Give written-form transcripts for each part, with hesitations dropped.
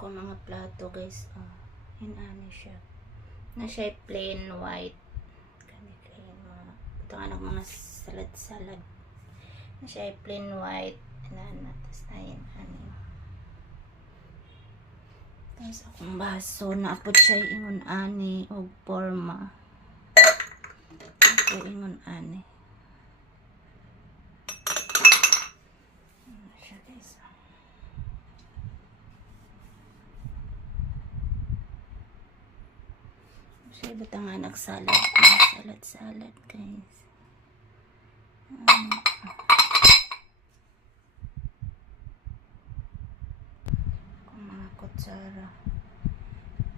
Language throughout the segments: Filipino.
Kung mga plato guys, hinani siya na siya plain white kani kay mga ito nga mga salad na siya plain white na tapos na hinani tapos akong baso na apod siya ingon ani og forma ito ingon ani siya guys. Siya bata nga nagsalad guys. Kung mga kutsara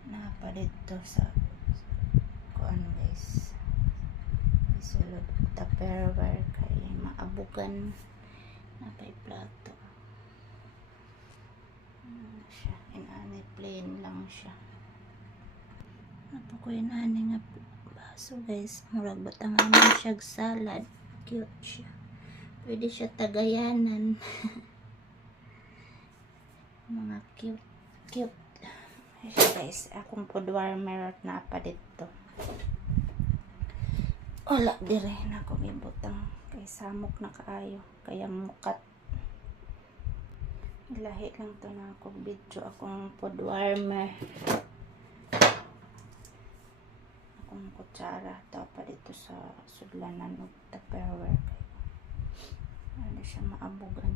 na pa dito sa kuan guys. Isulod tupperware kay maabugan na pay plato. Siya inani plain lang siya. Apo ko inani nga baso guys, murag batangan siya salad, cute siya, pwede siya tagayanan. Mga cute siya guys. Akong food warmer na pa dito, wala dire na ako ibutang kay samok na kaayo kaya mukat. Ilahi lang to na akong video akong food warmer, akong kutsara to pa dito sa sudlanan og tupperware kay ano siya maabugan.